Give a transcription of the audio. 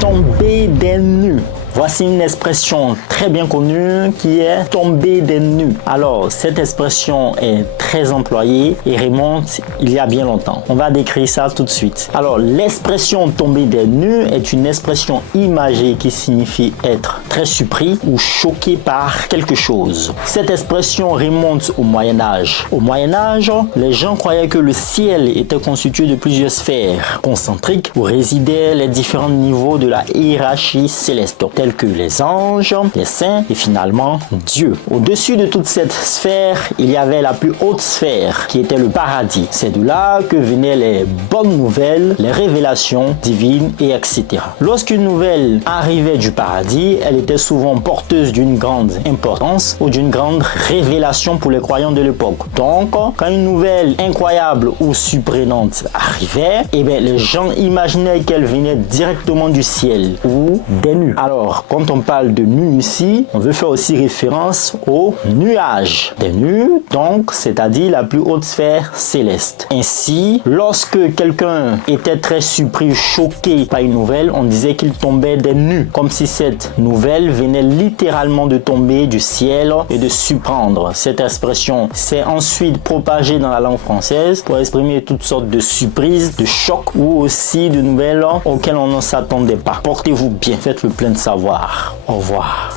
tomber des nues. Voici une expression très bien connue qui est tomber des nues. Alors, cette expression est très employée et remonte il y a bien longtemps. On va décrire ça tout de suite. Alors, l'expression tomber des nues est une expression imagée qui signifie être très surpris ou choqué par quelque chose. Cette expression remonte au Moyen-Âge. Au Moyen-Âge, les gens croyaient que le ciel était constitué de plusieurs sphères concentriques où résidaient les différents niveaux de la hiérarchie céleste, tels que les anges, les saints et finalement Dieu. Au-dessus de toute cette sphère, il y avait la plus haute sphère qui était le paradis. C'est de là que venaient les bonnes nouvelles, les révélations divines et etc. Lorsqu'une nouvelle arrivait du paradis, elle était souvent porteuse d'une grande importance ou d'une grande révélation pour les croyants de l'époque. Donc, quand une nouvelle incroyable ou surprenante arrivait, les gens imaginaient qu'elle venait directement du ciel ou des nues. Alors, quand on parle de nues ici, on veut faire aussi référence aux nuages. Des nues, donc, c'est-à-dire la plus haute sphère céleste. Ainsi, lorsque quelqu'un était très surpris, choqué par une nouvelle, on disait qu'il tombait des nues, comme si cette nouvelle venait littéralement de tomber du ciel et de surprendre. Cette expression s'est ensuite propagée dans la langue française pour exprimer toutes sortes de surprises, de chocs ou aussi de nouvelles auxquelles on ne s'attendait pas. Portez-vous bien, faites le plein de savoir. Au revoir.